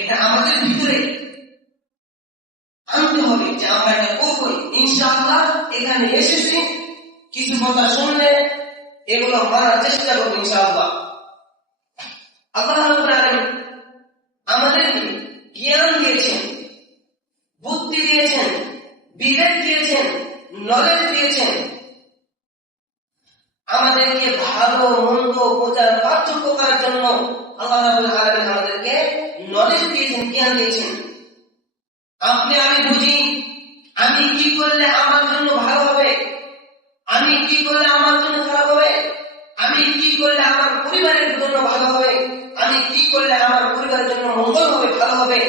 এটা আমাদের ভিতরে আনতে হবে যে আমরা এটা করবই। ইনশাআল্লাহ এখানে এসেছি, কিছু কথা শুনলে এগুলো মানার চেষ্টা করবো ইনশাআল্লাহ। আল্লাহ রাব্বুল আলামিন আমাদেরকে জ্ঞান দিয়েছেন, বুদ্ধি দিয়েছেন, বিবেক দিয়েছেন, নলেজ দিয়েছেন। আমাদেরকে ভালো মন্দ বোঝার পার্থক্য করার জন্য আল্লাহ রাব্বুল আলামিন আমাদেরকে নলেজ দিয়েছেন, জ্ঞান দিয়েছেন। আপনি আমি বুঝি আমি কি করলে আমার জন্য ভালো হবে, আমি কি করলে আমার জন্য খারাপ হবে, আমি কি করলে আমার পরিবারের জন্য ভালো হবে, আমি কি করলে আমার পরিবারের জন্য মঙ্গল হবে, ভালো হবে,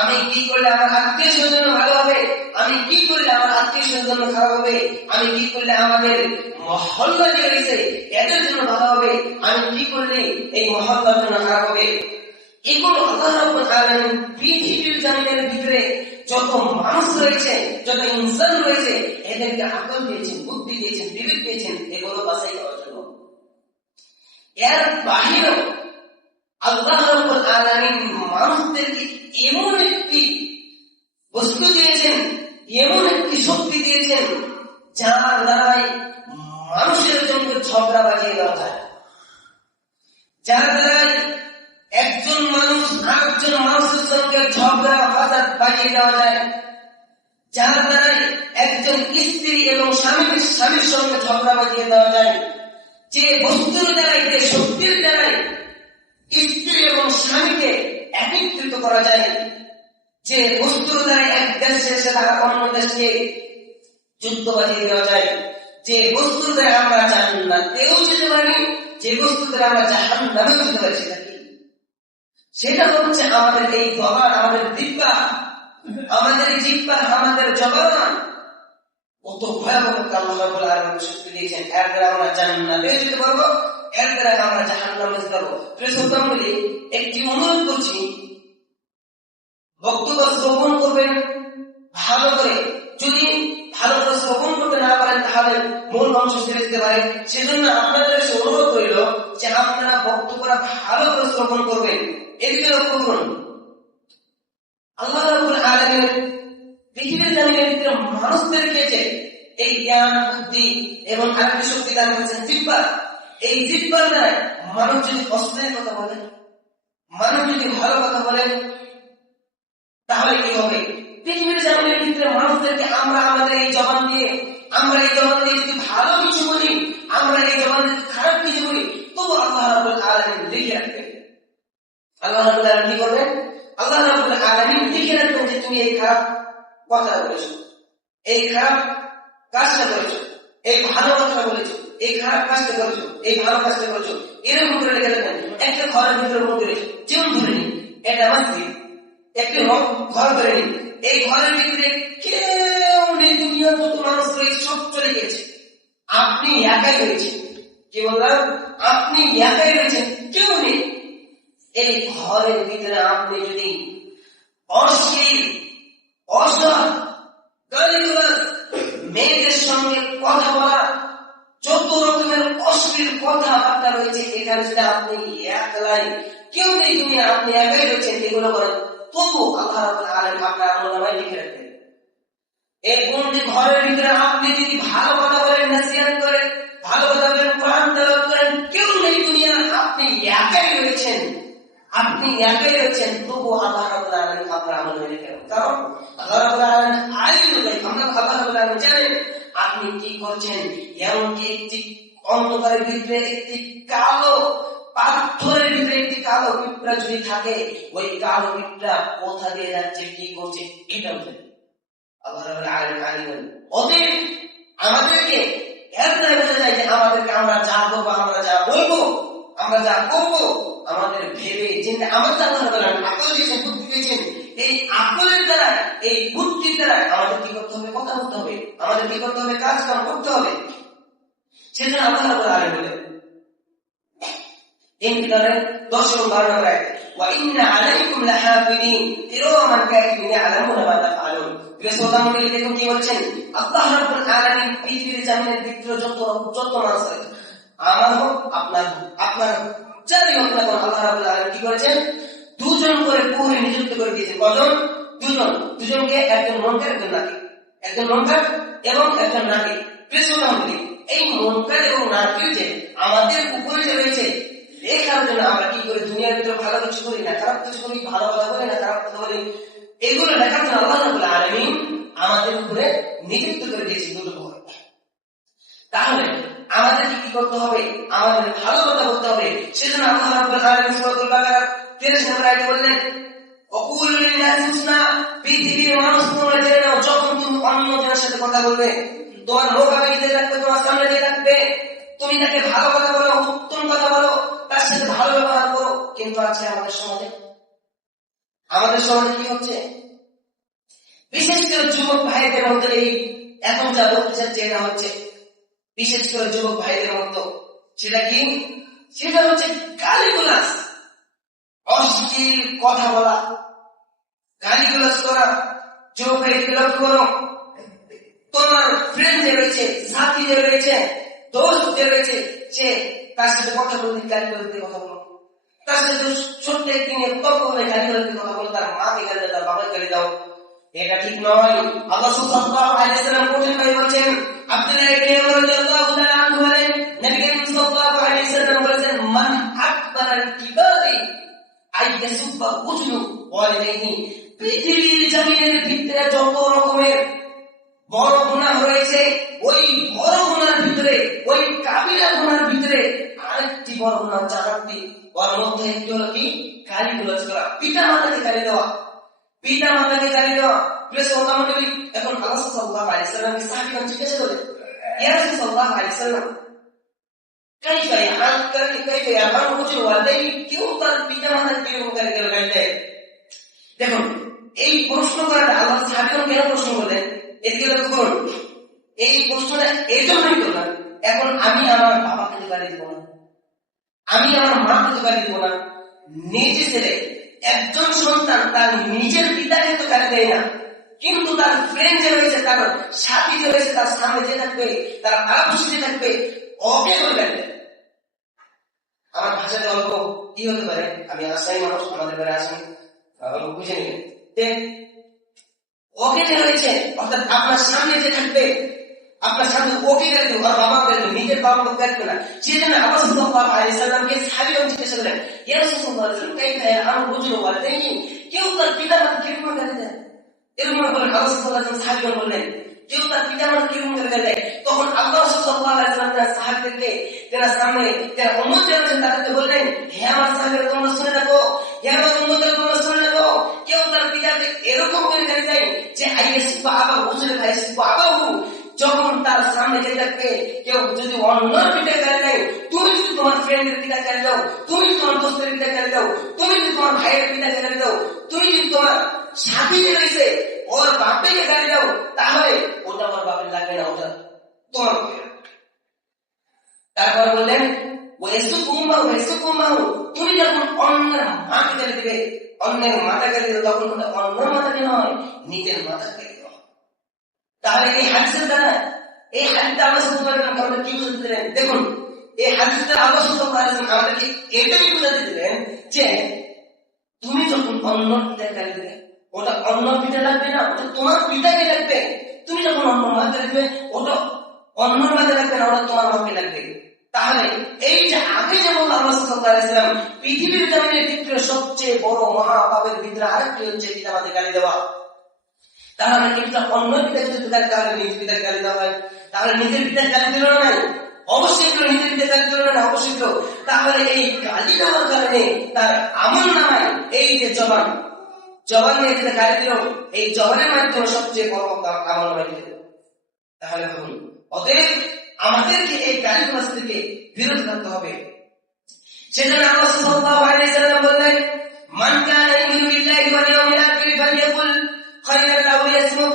আমি কি করলে আমার আত্মীয় স্বজনের জন্য ভালো হবে, আমি কি করলে আমার আত্মীয় স্বজনের জন্য খারাপ হবে, আমি কি করলে আমাদের মহল্লা যে রয়েছে এদের জন্য ভালো হবে, আমি কি করলে এই মহল্লার জন্য খারাপ হবে। এগুলো আল্লাহ রাব্বুল আলামিন পৃথিবীর জমিনের ভিতরে যত মানুষ রয়েছে, যত ইনসান রয়েছে, এদেরকে আকল দিয়েছেন, বুদ্ধি দিয়েছেন, বিবেক দিয়েছেন এগুলো বাছাই করার জন্য। এর বাহিরেও আল্লাহ রাব্বুল আলামিন মানুষদেরকে এমন একটি বস্তু দিয়েছেন, এমন একটি শক্তি দিয়েছেন যার দ্বারাই মানুষের জন্য ঝগড়া বাজিয়ে দেওয়া যায়, যার দ্বারাই একজন মানুষ আরেকজন মানুষের সঙ্গে ঝগড়া বাজিয়ে দেওয়া যায়, যার দ্বারাই একজন স্ত্রী এবং স্বামীর সঙ্গে ঝগড়া বাজিয়ে দেওয়া যায়। যে বস্তুর দ্বারাই, যে শক্তির দ্বারাই স্ত্রী এবং স্বামীকে একত্রিত করা যায়, যে বস্তুর দ্বারা এক দেশের সাথে অন্য দেশকে যুদ্ধ বাজিয়ে দেওয়া যায়, যে বস্তুর দ্বারা আমরা জান্নাতেও যেতে পারি, যে বস্তুর দ্বারা আমরা জাহান্নামেও যেতে পারি, সেটা হচ্ছে আমাদের এই জবান, আমাদের জিহ্বা, আমাদের জিহ্বা, আমাদের জবান। কত ভয়াবহ আল্লাহ রাব্বুল আলামিন শক্তি দিয়েছেন, এর দ্বারা আমরা জান্নাতে যেতে পারবো, এর দ্বারা আমরা জাহান্নামে যেতে পারবো। প্রিয় একটি অনুরোধ করছি, বক্তব্য শ্রবণ করবেন ভালো করে। যদি ভালো করে শ্রবণ করতে না পারেন তাহলে মূল অংশ ছেড়ে দিতে পারেন। সেজন্য আপনাদের অনুরোধ রইল যে আপনারা বক্তব্যটা ভালো করে শ্রবণ করবেন। এদিকে লক্ষ্য করুন, আল্লাহ রাব্বুল আলামিন পৃথিবীর জমিনের ভিতরে মানুষদেরকে যে এই জ্ঞান, বুদ্ধি এবং আরেকটি শক্তি দান করেছেন জিহ্বা। এই জিহ্বার দ্বারা মানুষ যদি অশ্লীল কথা বলে, মানুষ যদি ভালো কথা বলে, তাহলে কি হবে? পৃথিবীর জমিনের ভিতরে মানুষদেরকে আমরা আমাদের এই জবান দিয়ে যদি ভালো কিছু বলি, আমরা এই জবান দিয়ে খারাপ কিছু বলি, তবু আল্লাহ রাব্বুল আলামিন লিখে রাখবেন। আল্লাহ রাব্বুল আলামিন কি করবেন? আল্লাহ রাব্বুল আলামিন লিখে রাখবেন যে তুমি এই খারাপ কথা বলেছো, এই খারাপ কাজটা করেছো, এই ভালো কথা বলেছো, এই খারাপ কাজটা করেছো, এই ভালো কাজটা করেছো, এরকম করে লিখে রাখবেন। একটা ঘরের ভিতরে মধ্যে রয়েছে, যেমন ধরে নিন এটা মসজিদ, একটি ঘর ধরে নিন, এই ঘরের ভিতরে কেউ নেই, দুনিয়ার যত মানুষ রয়েছে সব চলে গেছে, আপনি একাই রয়েছেন। কি বললাম? আপনি একাই রয়েছেন, কেউ নেই। এই ঘরের ভিতরে আপনি যদি অশ্লীল, অসৎ, গালিগালাজ, মেয়েদের সঙ্গে কথা বলা, যত রকমের অশ্লীল কথাবার্তা রয়েছে, এখানে যদি আপনি একলাই, কেউ নেই দুনিয়া, আপনি একাই রয়েছেন, এগুলো করেন, তবু আল্লাহ রাব্বুল আলামিন আপনার আমলনামায় লিখে রাখবেন। এই বন্দি ঘরের ভিতরে আপনি যদি ভালো কথা বলেন, নসিহত করেন, ভালো কথা বলেন, কোরআন তেলাওয়াত করেন, কেউ নেই দুনিয়া, আপনি একাই রয়েছেন, আপনি একাই রয়েছেন, তবু আল্লাহ রাব্বুল আলামিন আপনার আমলনামায় লিখে রাখবেন। কারণ আল্লাহ রাব্বুল আলামিন আলিম, আমরা আল্লাহ রাব্বুল আলামিন জানেন আপনি কি করছেন। এমনকি একটি অন্ধকারের ভিতরে একটি কালো পাথরের ভিতরে একটি কালো পিঁপড়া যদি থাকে, ওই কালো পিঁপড়া কোথা দিয়ে যাচ্ছে, কি করছে, এটাও জানে আল্লাহ রাব্বুল আলামিন আলিম। অতএব আমাদেরকে এর দ্বারা বোঝা যায় যে আমাদেরকে আমরা যা করবো, আমরা যা বলবো, আমরা যা করবো, আমাদের ভেবে চিন্তা, আমাদের আল্লাহ রাব্বুল আলামিন আকল দিয়েছেন, বুদ্ধি দিয়েছেন, এই আকলের দ্বারা, এই বুদ্ধির দ্বারা আমাদের কি করতে হবে? কথা বলতে হবে, আমাদের কি করতে হবে? কাজ কাম করতে হবে। সেজন্য আল্লাহ রাব্বুল আলামিন বলেন ইনকারে 10 এবং 12 নম্বর আয়াতে, ওয়া ইন্না আলাইকুম লাহাফিজিন কিরামান কাতিবিন ইয়ালামুনা মা তাফআলুন। রাসূলুল্লাহ দেখুন কি বলছেন, আল্লাহ রাব্বুল আলামিন পৃথিবীর জমিনের ভিতরে যত মানুষ আছে, আমার হোক আপনার যারই হোক না, আল্লাহ রাব্বুল আলামিন কি করেছেন? 2 জন করে প্রহরী নিযুক্ত করে দিয়েছে। কজন? দুজন। দুজনকে, একজন মুনকার একজন নাকির, একজন মুনকার এবং একজন নাকির। প্রিয়সুতমন্ত্রী, এই মুনকার এবং নাকির যে আমাদের উপরে যে রয়েছে, লেখার জন্য আমরা কি করে দুনিয়ার ভিতরে ভালো কিছু করি না খারাপ কিছু করি, ভালো কথা বলি না খারাপ কথা বলি, এগুলো লেখার জন্য আল্লাহ রাব্বুল আলামিন আমাদের উপরে নিযুক্ত করে দিয়েছে দুটো ভয়। তাহলে আমাদেরকে কি করতে হবে? আমাদের ভালো কথা বলতে হবে। সেজন্য আল্লাহ রাব্বুল আলামিন সূরাতুল বাকারার 13 নম্বর আয়াতে বললেন, ওয়াকুল লিন-নাসি হুসনা, পৃথিবীর মানুষ তোমরা জেনে নাও, যখন তুমি অন্যজনের সাথে কথা বলবে, তোমার মোকাবিলা রাখবে, তোমার সামনে দিয়ে রাখবে, তুমি তাকে ভালো কথা বলো, উত্তম কথা বলো, তার সাথে ভালো ব্যবহার করো। কিন্তু আছে আমাদের সমাজে কি হচ্ছে? বিশেষ করে যুবক ভাইদের মধ্যে এই এখন যা অত্যাচার চেনা হচ্ছে, বিশেষ করে যুবক ভাইদের মধ্যে, সেটা কি? সেটা হচ্ছে গালিগালাজ, অশ্লীল কথা বলা, গালিগালাজ করা। যুবক ভাইদের লক্ষ্য করো, তোমার ফ্রেন্ড যে রয়েছে, সাথী যে রয়েছে, দোস্ত যে রয়েছে, সে তার সাথে কথা বলতে গালিগালাজ দিয়ে কথা বলো, তার সাথে ছোট্ট একদিনে তর্ক করে গালিগালাজ দিয়ে কথা বলো, তার মাকে গালি দাও, তার বাবাকে গালি দাও, এটা ঠিক নয়। আল্লাহ সাল্লাল্লাহু আলাইহি ওয়াসাল্লাম কঠিন ভাবে বলেছেন, আব্দুল্লাহ ইবনে উমর রাদিয়াল্লাহু তাআলা আনহু বলেন, নবী করিম সাল্লাল্লাহু আলাইহি ওয়াসাল্লাম বলেছেন, মান আকবারাল কিবারি আইয়াসুবা উজলু ওয়ালিদাইহি। পৃথিবীর জমিনের ভিতরে যত রকমের বড় গুনাহ রয়েছে, ওই বড় গুনাহের ভিতরে, ওই কাবিরা গুনাহের ভিতরে আরেকটি বড় গুনাহ জানাতে, ওর মধ্যে একটি হলো কি? গালিগালাজ করা, পিতা মাতাকে গালি দেওয়া, পিতা মাতাকে গালি দেওয়া। প্রিয়সুতমন্ডলী, এখন আল্লাহ সাল্লাল্লাহু আলাইহি ওয়াসাল্লামকে সাহাবীগণ জিজ্ঞাসা করলেন, ইয়া রাসূলুল্লাহ সাল্লাল্লাহু আলাইহি ওয়াসাল্লাম, কাইফা ইয়ারহামু রাজুলু ওয়ালিদাইহি, কেউ তার পিতা মাতাকে কেউ গালি দেয়? দেখুন, এই প্রশ্ন করাটা আল্লাহ সাহাবীগণ কেন প্রশ্ন করলেন? এদিকে লক্ষ্য করুন, এই প্রশ্নটা এই জন্যই করলাম, এখন আমি আমার বাবাকে তো গালি দিব না, আমি আমার মাকে তো গালি দিব না, নিজে ছেলে একজন সন্তান তার নিজের পিতাকে তো গালি দেয় না, কিন্তু তার ফ্রেন্ড যে রয়েছে, তার সাথী যে রয়েছে, তার সামনে যে থাকবে, তার আলাপসে থাকবে, ওকে করে গালি দেয়। আমার ভাষাতে অল্প কি হতে পারে, আমি আসাই মানুষ, আমাদের বাড়ি আসেন, অল্প বুঝে নিবেন। ওকে যে রয়েছে, অর্থাৎ আপনার সামনে যে থাকবে, আপনার সামনে ওকে গালি দেবে, আর বাবা গালি দেবে, নিজের বাবাকে গালি দেবে না। সেজন্য আল্লাহ সাল্লাল্লাহু আলাইহি ওয়াসাল্লামকে সাহাবীগণ জিজ্ঞাসা করলেন, ইয়া রাসূলুল্লাহ, কাইফা ইয়ারহামু রাজুলু ওয়ালিদাইহি, কেউ তার পিতা মাতাকে কিরকম গালি দেয়? এরকম বলেন আল্লাহ সাল্লাল্লাহু আলাইহি ওয়াসাল্লাম, সাহাবীগণ বললেন, কেউ তার পিতা মাতাকে কিরকম গালি দেয়? তখন আল্লাহ সাল্লাল্লাহু আলাইহি ওয়াসাল্লাম তার সাহাবীদেরকে, যারা সামনে, যারা উম্মত রয়েছেন, তাদেরকে বললেন, হে আমার সাহাবীরা, তোমরা শুনে রাখো, হে আমার উম্মতরা, তোমরা শুনে রাখো, কেউ তার পিতাকে এরকম করে গালি দেয় যে আইয়াসুবা আবা হুজুরে আইয়াসুবা আবাহু, যখন তার সামনে যে থাকবে, কেউ যদি অন্য পিতা গালি দেয়, তুমি যদি তোমার ফ্রেন্ডের পিতা গালি দাও, তুমি যদি তোমার দোস্তের পিতা গালি দাও, তুমি যদি তোমার ভাইয়ের পিতা গালি দাও, তুমি যদি তোমার সাথী যে রয়েছে ওর বাপকে গালি দাও, তাহলে ওটা আমার বাপের লাগবে না, ওটা তোমার। তারপর বললেন, তুমি যখন অন্যের মাকে গালি দিবে, অন্যের মাথা গালি দেবে, তখন ওটা অন্যের মাথাকে নয়, নিজের মাথাকে গালি দেওয়া। তাহলে এই হাদিসের দ্বারা, এই হাদিসটা আল্লাহ সাল্লাল্লাহু আলাইহি ওয়াসাল্লাম কি বুঝাতে দিলেন? দেখুন, এই হাদিসটা আল্লাহ সাল্লাল্লাহু আলাইহি ওয়াসাল্লাম আমাদেরকে এটাই বুঝাতে দিলেন যে তুমি যখন অন্য পিতাকে গালি দেবে, ওটা অন্য পিতা লাগবে না, ওটা তোমার পিতাকে লাগবে। তুমি যখন অন্য মাকে লাগবে, ওটা অন্য মাকে লাগবে না, ওটা তোমার মাকে লাগবে। তাহলে এই যে আগে যেমন আল্লাহ সাল্লাল্লাহু আলাইহি ওয়াসাল্লাম পৃথিবীর জমিনের ভিতরে সবচেয়ে বড় মহাপাপের ভিতরে আরেকটি হচ্ছে পিতা মাতাকে গালি দেওয়া। তাহলে কিন্তু অন্য পিতাকে যদি গালি, তাহলে নিজের পিতাকে গালি দেওয়া হয়, তাহলে নিজের পিতাকে গালি দিল না, অবশ্যই নিজের পিতাকে গালি দিল না, অবশ্যই। তাহলে এই গালি দেওয়ার কারণে তার আমল নামায় এই যে জবান নিয়ে যেটা গালি দিল, এই জবানের মাধ্যমে সবচেয়ে বড় আমল নামায় দিল। তাহলে বলুন, অতএব আমাদেরকে এই গালিগালাজ থেকে বিরত থাকতে হবে। সেজন্য আল্লাহ সাল্লাল্লাহু আলাইহি ওয়াসাল্লাম বললেন, মান কানা ইউমিনু বিল্লাহি ওয়াল ইয়াউমিল আখির ফালইয়াকুল খায়রান আও লিয়াসমুত।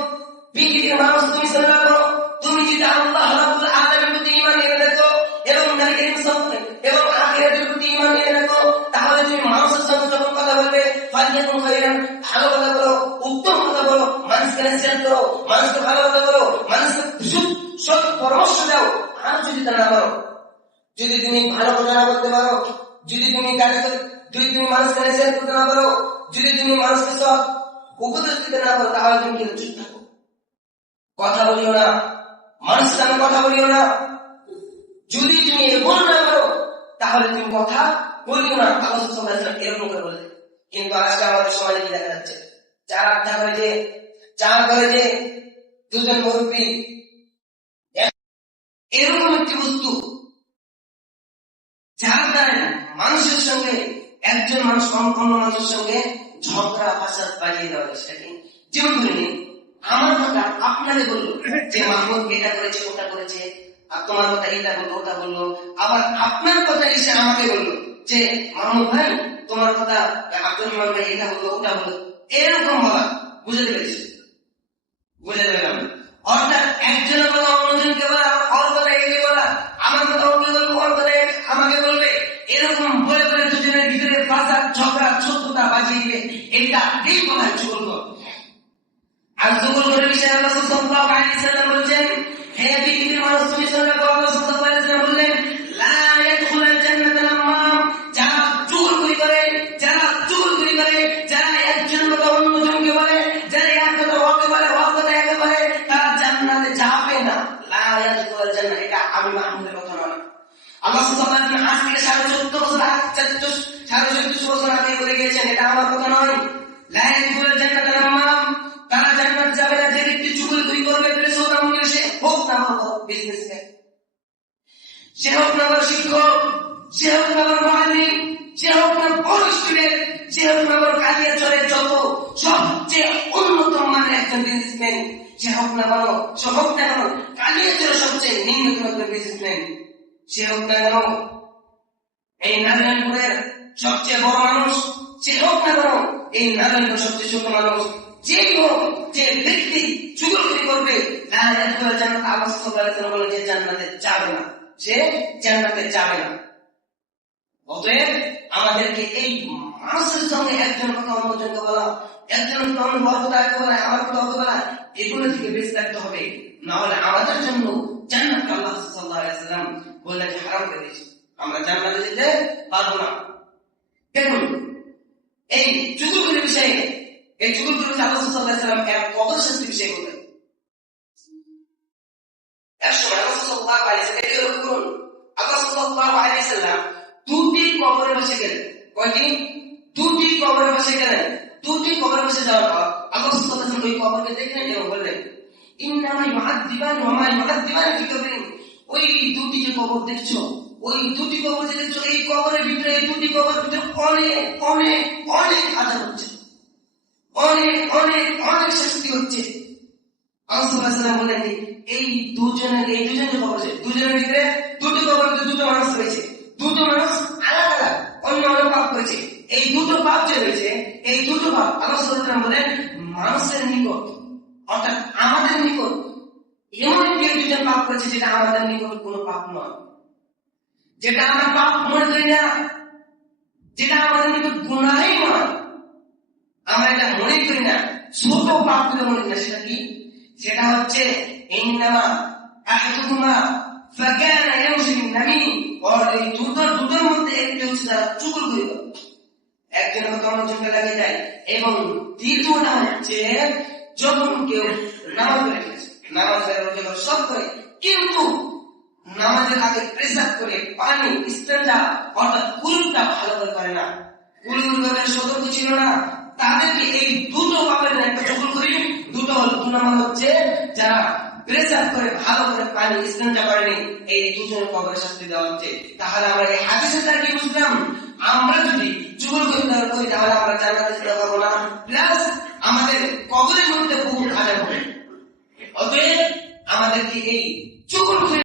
পৃথিবীর মানুষ, তুমি শুনে রাখো, তুমি যদি আল্লাহ রাব্বুল আলামিনের প্রতি ঈমান এনে রাখো এবং নবী করিম সাল্লাল্লাহু এবং আখিরাতের প্রতি ঈমান এনে রাখো, তাহলে তুমি মানুষের সাথে যখন কথা বলবে, ফালইয়াকুল খায়রান, ভালো কথা বলো, উত্তম কথা বলো, মানুষকে নসিহত করো, মানুষকে ভালো কথা বলো, মানুষকে সৎ পরামর্শ দাও। আর যদি তা না পারো, যদি তুমি ভালো কথা না বলতে পারো, যদি তুমি মানুষকে নসিহত করতে না পারো, যদি তুমি মানুষকে সব উপদেশ দিতে না পারো তাহলে তুমি কিন্তু চুপ থাকো, কথা বলিও না, মানুষের সামনে কথা বলিও না। যদি তুমি এগুলো না করো তাহলে তুমি কথা বলিও না। আল্লাহ সাল্লাল্লাহু আলাইহি ওয়াসাল্লাম এরকম করে বলে। কিন্তু আজকে আমাদের সমাজে কি দেখা যাচ্ছে, চার আড্ডা করে যে দুজন মুরব্বী এরকম একটি বস্তু যার দ্বারা মানুষের সঙ্গে একজন মানুষ অন্য মানুষের সঙ্গে ঝগড়া ফাসাদ বাজিয়ে দেওয়া যায়। সেটাকে যেমন ধরে নিন, আমার কথা আপনাকে বললো যে মাহমুদ এটা করেছে ওটা করেছে, আর তোমার কথা এটা বললো ওটা বললো, আবার আপনার কথা এসে আমাকে বললো যে মাহমুদ ভাই তোমার কথা আব্দুর রহমান ভাই এটা বললো ওটা বললো, এরকম বলা। বুঝতে পেরেছি? বুঝতে পেলাম। অর্থাৎ একজনের কথা অন্যজনকে বলা, ওর কথা একে বলা, আমার কথা ওকে বলবো, ওর কথা আমাকে বলবে, এরকম বলে বলে দুজনের ভিতরে ফাসাদ ঝগড়া শত্রুতা বাজিয়ে দিবে। এটা এই কথা চুগলখোর। আর চুগলখোরের বিষয়ে আল্লাহ সাল্লাল্লাহু আলাইহি ওয়াসাল্লাম বলেছেন, হে পৃথিবীর মানুষ তুমি শুনে রাখো, আল্লাহ সাল্লাল্লাহু আলাইহি ওয়াসাল্লাম বললেন, লা ইয়াদখুলুল জান্নাতা নাম্মাম, যারা চুগলখড়ি করে, যারা একজন কথা অন্যজনকে বলে, যারা এক কথা ওকে বলে, ওর কথা একে বলে, তারা জান্নাতে যাবে না। লা ইয়াদখুলুল জান্নাত, এটা আমি মাহমুদের কথা নয়। আল্লাহ সাল্লাল্লাহু আলাইহি ওয়াসাল্লাম আজ থেকে 1450 বছর আগে বলে গিয়েছেন, এটা আমার কথা নয়। লা ইয়াদখুলুল জান্নাতা নাম্মাম, তারা জান্নাত যাবে না যে ব্যক্তি চুগলখড়ি করবে, সে হোক না বিজনেসম্যান, সে হোক না শিক্ষক, সে হোক না মুআল্লিম, সে হোক না বড় স্টুডেন্ট, সে হোক না কালিয়াচরের যত সবচেয়ে উন্নত মানের একজন বিজনেসম্যান, সে হোক না কালিয়াচরের সবচেয়ে নিম্নতম একজন বিজনেসম্যান, সে হোক না এই নারায়ণপুরের সবচেয়ে বড় মানুষ, সে হোক না এই নারায়ণপুরের সবচেয়ে ছোট মানুষ, যে ব্যক্তি চুগলখড়ি করবে লা ইয়াদখুলুল জান্নাত, আল্লাহ সাল্লাল্লাহু আলাইহি ওয়াসাল্লাম বলেন যে জান্নাতে যাবে না, সে জান্নাতে যাবে না। অতএব আমাদেরকে এই মানুষের সঙ্গে একজন কথা অন্যজনকে বলা, একজন অন্য কথা বলা, আমার কথা বলা, এগুলো থেকে বেঁচে থাকতে হবে। না হলে আমাদের জন্য জান্নাত আল্লাহ সাল্লাল্লাহু আলাইহি ওয়াসাল্লাম বললেন যে হারাম করে দিয়েছে, আমরা জান্নাতে যেতে পারবো না। দেখুন এই চুগলখড়ির বিষয়ে, এই চুগলখড়ির বিষয়ে আল্লাহ সাল্লাল্লাহু আলাইহি ওয়াসাল্লাম এক কবর শাস্তির বিষয়ে বলেন। একসময় আল্লাহ সাল্লাল্লাহু আলাইহি ওয়াসাল্লাম দুটি কবরে বসে গেলেন। কয়টি? দুটি কবরে বসে গেলেন। দুটি কবরে বসে যাওয়ার পর আল্লাহ সাল্লাল্লাহু আলাইহি ওয়াসাল্লাম ওই কবরকে দেখলেন এবং বললেন, ইন্নামা ইউআযযিবানি ওয়া মা ইউআযযিবানি ফি কবরিন, ওই দুটি যে কবর দেখছো, ওই দুটি কবর যে দেখছো, এই কবরের ভিতরে, এই দুটি কবরের ভিতরে অনেক অনেক অনেক আযাব হচ্ছে, অনেক অনেক অনেক শাস্তি হচ্ছে। আল্লাহ সাল্লাল্লাহু আলাইহি ওয়াসাল্লাম বললেন, এই দুজন যে কবর আছে, দুজনের ভিতরে দুটো কবরের ভিতরে দুটো মানুষ রয়েছে, দুটো মানুষ আলাদা আলাদা অন্য পাপ করেছে। এই দুটো পাপ যে রয়েছে, এই দুটো পাপ আল্লাহ সাল্লাল্লাহু আলাইহি ওয়াসাল্লাম বলেন মানুষের নিকট, অর্থাৎ আমাদের নিকট এমন কেউ দুজন পাপ করেছে যেটা আমাদের নিকট কোনো পাপ নয়, যেটা আমরা পাপ মনে করি না, যেটা আমাদের নিকট গুনাহই নয়, আমরা এটা মনে করি না, ছোট পাপ বলে মনে করি না। সেটা কি? সেটা হচ্ছে ইন্নামা আহাদুহুমা ফাকানা ইয়ামশি বিন-নামিম, এই দুটোর মধ্যে একটি হচ্ছে তারা চুগলখড়ি করে, একজনের কথা অন্যজনকে লাগিয়ে দেয়। এবং দ্বিতীয়টা হচ্ছে যখন কেউ নামাজ পড়ে ফেলেছে, নামাজের রোজা সব করে, কিন্তু নামাজের আগে পেশাব করে পানি ইস্তেঞ্জা অর্থাৎ কুলুটা ভালো করে না, কুলুর ব্যাপারে সতর্ক ছিল না, তাদেরকে এই দুটো পাপের একটা চুগলখড়ি। দুটো হল, 2 নম্বর হচ্ছে যারা পেশাব করে ভালো করে পানি ইস্তেঞ্জা করেনি, এই দুজনের কবরে শাস্তি দেওয়া হচ্ছে। তাহলে আমরা এই হাদিসের দ্বারা কি বুঝলাম? আমরা যদি চুগলখড়ি করি তাহলে আমরা জান্নাতে যেতে পারবো না।